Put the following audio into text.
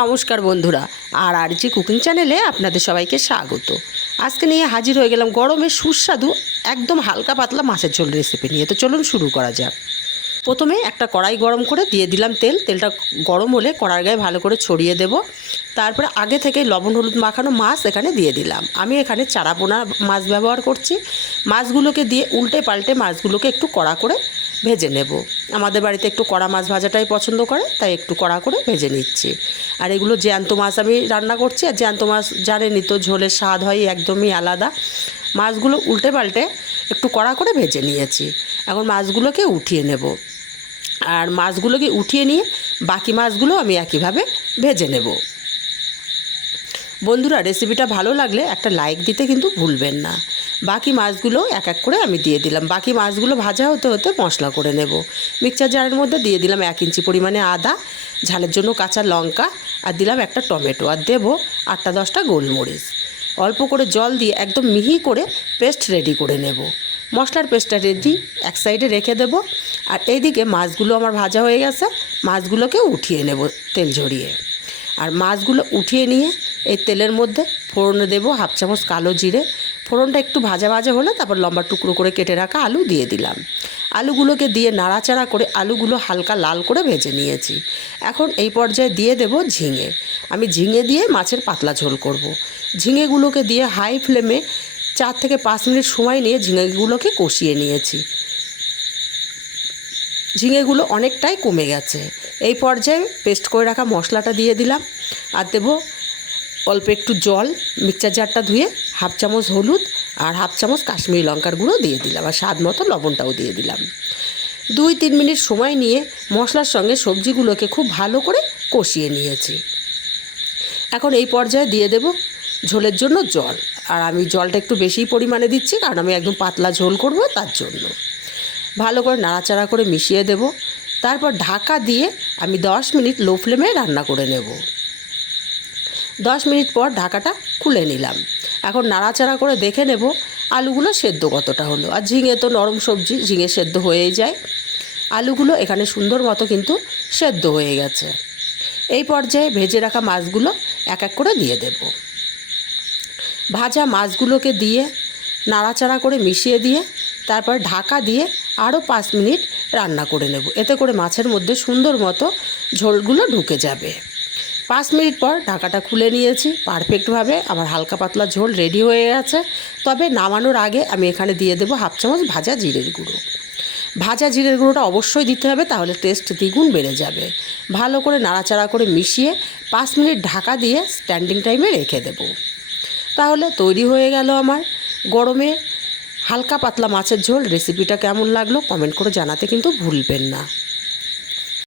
নমস্কার বন্ধুরা, আর কুকিং চ্যানেলে আপনাদের সবাইকে স্বাগত। আজকে নিয়ে হাজির হয়ে গেলাম গরমে সুস্বাদু একদম হালকা পাতলা মাছের ঝোল রেসিপি নিয়ে। তো চলুন শুরু করা যাক। প্রথমে একটা কড়াই গরম করে দিয়ে দিলাম তেল। তেলটা গরম হলে কড়ার গায়ে ভালো করে ছড়িয়ে দেব। তারপরে আগে থেকে লবণ হলুদ মাখানো মাছ এখানে দিয়ে দিলাম। আমি এখানে চারাপোনা মাছ ব্যবহার করছি। মাছগুলোকে দিয়ে উল্টে পাল্টে মাছগুলোকে একটু কড়া করে ভেজে নেব। আমাদের বাড়িতে একটু কড়া মাছ ভাজাটাই পছন্দ করে, তাই একটু কড়া করে ভেজে নিচ্ছি। আর এগুলো জ্যান্ত মাছ আমি রান্না করছি। আর জ্যান্ত মাছ জানেনই তো, ঝোলের স্বাদ হয় একদমই আলাদা। মাছগুলো উল্টে পাল্টে একটু কড়া করে ভেজে নিয়েছি। এখন মাছগুলোকে উঠিয়ে নেব। আর মাছগুলোকে উঠিয়ে নিয়ে বাকি মাছগুলো আমি একইভাবে ভেজে নেব। বন্ধুরা, রেসিপিটা ভালো লাগলে একটা লাইক দিতে কিন্তু ভুলবেন না। বাকি মাছগুলো এক এক করে আমি দিয়ে দিলাম। বাকি মাছগুলো ভাজা হতে হতে মশলা করে নেব। মিক্সচার জারের মধ্যে দিয়ে দিলাম 1 ইঞ্চি পরিমাণে আদা, ঝালের জন্য কাঁচা লঙ্কা, আর দিলাম একটা টমেটো, আর দেবো 8-10টা গোলমরিচ। অল্প করে জল দিয়ে একদম মিহি করে পেস্ট রেডি করে নেব। মশলার পেস্টটা রেডি এক সাইডে রেখে দেব। আর এইদিকে মাছগুলো আমার ভাজা হয়ে গেছে। মাছগুলোকে উঠিয়ে নেব তেল ঝরিয়ে। আর মাছগুলো উঠিয়ে নিয়ে এই তেলের মধ্যে ফোড়নে দেবো 1/2 চামচ কালো জিরে। ফোড়নটা একটু ভাজা ভাজা হলে তারপর লম্বা টুকরো করে কেটে রাখা আলু দিয়ে দিলাম। আলুগুলোকে দিয়ে নাড়াচাড়া করে আলুগুলো হালকা লাল করে ভেজে নিয়েছি। এখন এই পর্যায়ে দিয়ে দেব ঝিঙে। আমি ঝিঙে দিয়ে মাছের পাতলা ঝোল করব। ঝিঙেগুলোকে দিয়ে হাই ফ্লেমে 4 থেকে 5 মিনিট সময় নিয়ে ঝিঙেগুলোকে কষিয়ে নিয়েছি। ঝিঙেগুলো অনেকটাই কমে গেছে। এই পর্যায়ে পেস্ট করে রাখা মশলাটা দিয়ে দিলাম। আর দেবো অল্প একটু জল। মিক্সচার জারটা ধুয়ে 1/2 চামচ হলুদ আর 1/2 চামচ কাশ্মীরি লঙ্কার গুঁড়ো দিয়ে দিলাম। আর স্বাদ মতো লবণটাও দিয়ে দিলাম। 2-3 মিনিট সময় নিয়ে মশলার সঙ্গে সবজিগুলোকে খুব ভালো করে কষিয়ে নিয়েছি। এখন এই পর্যায়ে দিয়ে দেব ঝোলের জন্য জল। আর আমি জলটা একটু বেশি পরিমাণে দিচ্ছি, কারণ আমি একদম পাতলা ঝোল করব, তার জন্য। ভালো করে নাড়াচাড়া করে মিশিয়ে দেব। তারপর ঢাকা দিয়ে আমি 10 মিনিট লো ফ্লেমে রান্না করে নেব। 10 মিনিট পর ঢাকাটা খুলে নিলাম। এখন নাড়াচাড়া করে দেখে নেব আলুগুলো সেদ্ধ কতটা হলো। আর ঝিঙে তো নরম সবজি, ঝিঙে সেদ্ধ হয়েই যায়। আলুগুলো এখানে সুন্দর মতো কিন্তু সেদ্ধ হয়ে গেছে। এই পর্যায়ে ভেজে রাখা মাছগুলো এক এক করে দিয়ে দেব। ভাজা মাছগুলোকে দিয়ে নাড়াচাড়া করে মিশিয়ে দিয়ে তারপর ঢাকা দিয়ে আরও 5 মিনিট রান্না করে নেব। এতে করে মাছের মধ্যে সুন্দর মতো ঝোলগুলো ঢুকে যাবে। 5 মিনিট পর ঢাকাটা খুলে নিয়েছি। পারফেক্টভাবে আমার হালকা পাতলা ঝোল রেডি হয়ে গেছে। তবে নামানোর আগে আমি এখানে দিয়ে দেবো 1/2 চামচ ভাজা জিরের গুঁড়ো। ভাজা জিরের গুঁড়োটা অবশ্যই দিতে হবে, তাহলে টেস্ট দ্বিগুণ বেড়ে যাবে। ভালো করে নাড়াচাড়া করে মিশিয়ে 5 মিনিট ঢাকা দিয়ে স্ট্যান্ডিং টাইমে রেখে দেব। তাহলে তৈরি হয়ে গেল আমার গরমে হালকা পাতলা মাছের ঝোল। রেসিপিটা কেমন লাগলো কমেন্ট করে জানাতে কিন্তু ভুলবেন না।